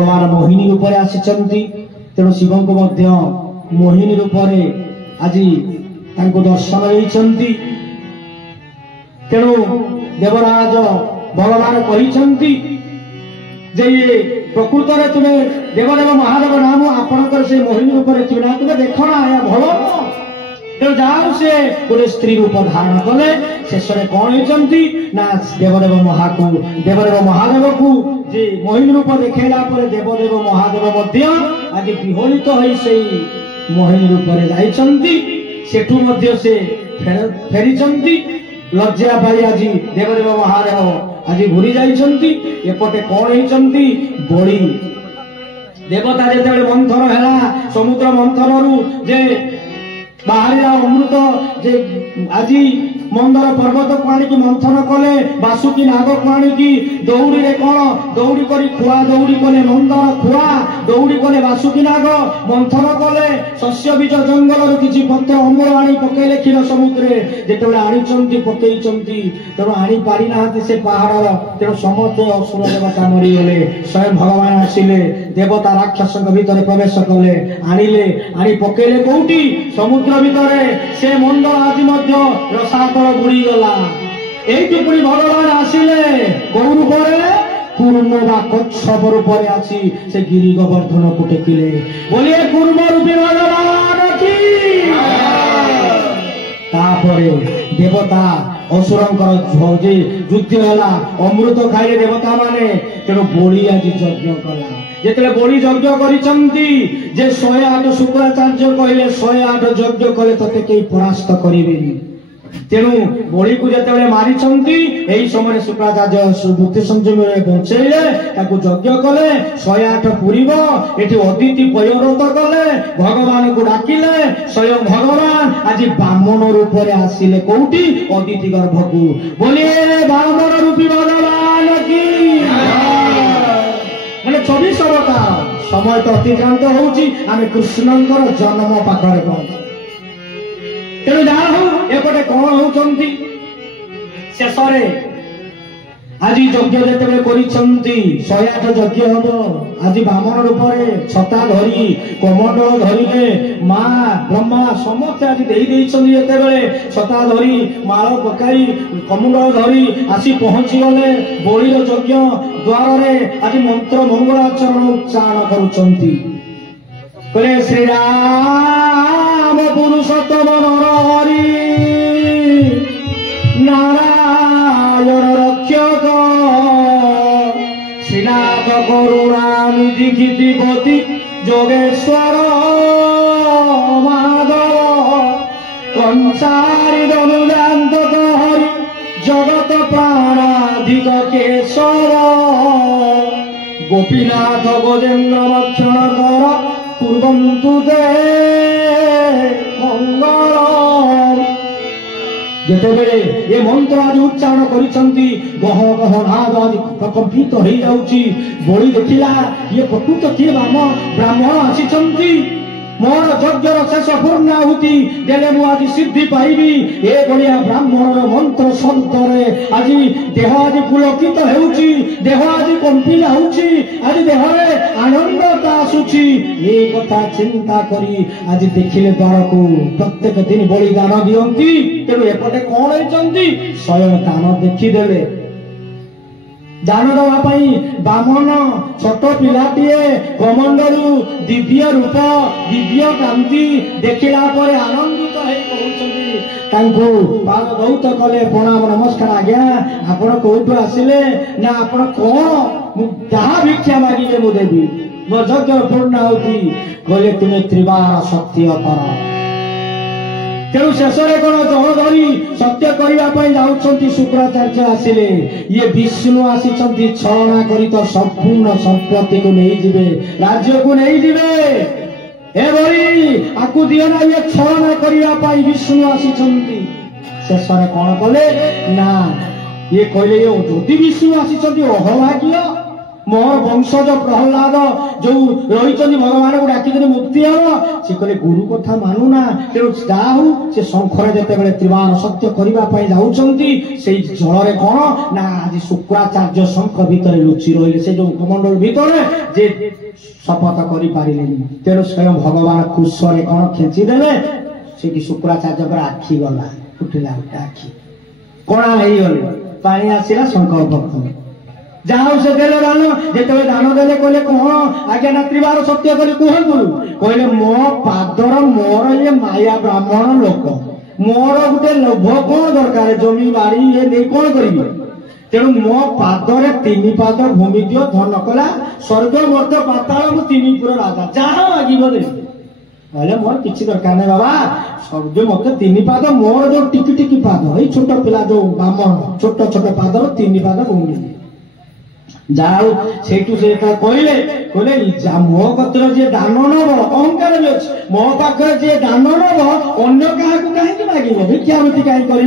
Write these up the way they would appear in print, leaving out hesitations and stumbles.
भगवान मोहिनी रूप में आसी तेणु शिव को मोहिनी रूप आज दर्शन देइछन्ति। तेणु देवराज भगवान कहिछन्ति जे ये प्रकृत में तुम्हें देवदेव महादेव नाम आपणकर से मोहिनी रूप में थी ना तुम्हें देख ना या भल तेणु जाओ से गोटे स्त्री रूप धारण कले शेष में कौन होती ना देवदेव महादेव को जे मोहिनी रूप देखला देवदेव महादेव आज विहोलित हो मोहिनी रूप में जाइछन्ति सेठू मध्य से फेरी लज्जा पाई आज देवदेव महादेव आज भूली जाइछन्ति। एपटे कौन होती बड़ी देवता जिते मंथन है समुद्र मंथन रु जे बाहर अमृत जे आज मंदर पर्वत को आनिकी मंथन कले बासुकी नाग को आनिकी दौड़ी रे कौन दौड़ी करी खुआ दौड़ी कले मंदर खुआ दौड़ी कले बासुकी नाग मंथन कले शस्य बीज जंगल किसी पत्र अमूल आनी पकेले क्षीर समुद्र जिते आनी पकई तेणु आनी पारि ना से पहाड़ तेणु समस्त असुर देवता मरीगले स्वयं भगवान आसिले देवता राक्षस भितर प्रवेश कले आनिले आनी पकेले कौटी समुद्र भितर से मंदर आज रसातल बुड़ी गला एटी पुणी भगवान आसिले कौ रूप कूर्म कच्छप रूप आसी से गिरी गोवर्धन को टेकिले बोलिए कूर्म रूपी भगवान की। तापरे देवता असुरंकर युद्ध है अमृत खाइले देवता माने तेणु बोली आज यज्ञ कला जिते बोली यज्ञ करिसंती जे 108 शुक्राचार्य कहले 108 यज्ञ कले तते केही परास्त करिवेनी तेणु बोली को जिते मारी यही समय शुक्राचार्य मृत्यु संजमी बचेले यज्ञ कले 108 पूरीब ये अदिति पयव्रत कले भगवान को डाकिले स्वयं भगवान आज बामन रूप में आसिले कौटी अदिति गर्भ को बोलिए बामन रूपी भगवान की मैंने 24 अवतार समय तो अतिक्रांत होउची आमे कृष्णंकर जन्म पाखरे पहुंच तेणु जहाँ हो एपटे कौन होउचंती शेष आज यज्ञ जिते करिसंती 108 यज्ञ हम आज बामन रूप में छता धरी कमंडल धरिले माँ ब्रह्मा समस्त आज देते छता धरी माल पकाई कमंडल धरी आसी पहुंची गले बलिर यज्ञ द्वार आज मंत्र मंगलाचरण उच्चारण करुचंती कहले श्री राम पुरुषोत्तम नरहरि नारायण रक्षक श्रीनाथ करुणानिधि गीतिपति जोगेश्वर माधव कंसारी दनुदान्तक हरि जगत प्राणाधिक केशव गोपीनाथ गोजेन्द्र भक्षण कर कुर्वन्तु ते मंगल जेतेबेले ये मंत्र आज उच्चारण करिसंती गह गह नाद आज प्रकम्पित हो जाउची बोली देखिला ये प्रकृत किए ब्राह्मण आसीचंती मोर यज्ञर शेष पूर्णाहुति देले मु आज सिद्धि पाइबी ए बलिया ब्राह्मणर मंत्र शब्दरे आज देह आज पुलकित हेउची देह आज कंपिला होउची आज देहरे आनंदता आसुची ए कथा चिंता करी आज देखिले द्वार को प्रत्येक दिन बलिदान दियंती तेणु एपटे कौन होइचंती स्वयं दान देखी देले दान दवाई बामन छोट पिलाटीए कमंडलू दिव्य रूप दिव्य कांति देखला आनंदित बहुत कले प्रणाम नमस्कार आज्ञा आपण कौटू आसिले ना आपण कौन जहाँ भिक्षा मागिले मु देवी मो यज्ञ पूर्ण होती कहले तुम्हें त्रिवार सत्य कर तेणु शेष कौन जल धरी सत्य करने शुक्राचार्य आसिले ये विष्णु आसी छलना कर तो संपूर्ण संपत्ति को नहीं जिवे राज्य को नहीं जिवे ए बड़ी आकु दिए ना ये छलना करने विष्णु आसी शेष कौन कले ना ये कहले जदि विष्णु आसी अहभाग्य मोर वंशज प्रहलाद जो रही भगवान को डाक मुक्ति हम से कहले गुरु कथा मानुना तेणु जाऊ से शंखर जिते त्रिवार सत्य करने जाऊँगी जल कौन ना आज शुक्राचार्य शंख भितर लुचि रही से जो कमंडल भितर जे शपथ कर तेणु स्वयं भगवान कुशरे कौन खेचिदेले से शुक्राचार्य आखि गला उठिला गोटे आखि कणा हो पानी आसला शंकर भक्त जाओ से देले दान जिते दान देले कहले कौन आज्ञा ना त्रिवार सत्य कर कहतु कहले मो पादर मोर ये माया ब्राह्मण लोक मोर गोटे लोभ कौन दरकार जमी बाड़ी ये नहीं कौन करी तेणु मो पादरे 3 पाद भूमि दियो धन कला स्वर्ग मर्त्य पाताल मु 3 पुर राजा जहाँ मागिब दे कहले मोर किसी दरकार नहीं बाबा सब जो मत 3 पाद मोर जो टिकी टिकी पाद ये छोट पिला जो ब्राह्मण छोट छोट पादर 3 पाद भूमि जाऊ से कहले कहले मो कतर जे दान नब अहंकार भी अच्छे मो पाखे जे दान नब अन्य क्या कहीं मागिब भिक्षावृत्ति कहीं कर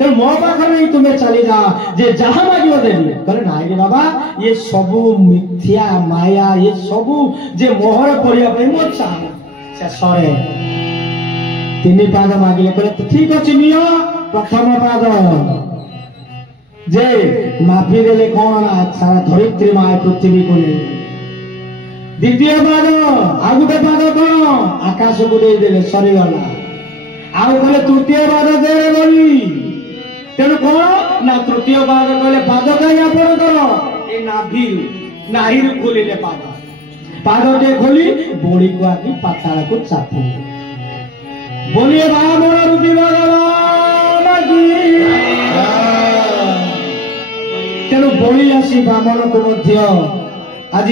तो मो पाखे नहीं तुम्हें चली जा जे जहाँ मागिब देवी कहले नाई बाबा ये सबू मिथ्या माया ये सबू जे मोहर पड़े मो चाह शेष 3 पाद मागिले कहले ठीक अच्छे नियो प्रथम पाद जे माफी देले कौन सारा धरित्री माए पृथ्वी को ले द्वितीय पाद आ गोटे पाद कौन आकाश को दे देले सरी गला आउ कहले तृतीय पाद दे बोली तेणु कौन ना तृतीय पाद कहले पाद कहीं आपण कर ए नाभि खोलिले पादटे खोली बोली को आकी पाताल को चापू बोलिए बामन रूपी भगवान की तेणु बड़ी आसी ब्राह्मण को आज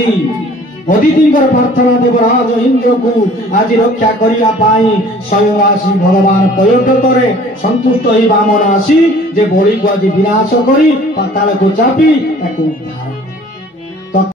अदिति प्रार्थना देवराज इंद्र को आज रक्षा करने स्वयं आसी भगवान प्रयोगतरे संतुष्ट ही ब्राह्मण आसी जे बड़ी को आज विनाश कर पाताल को चापी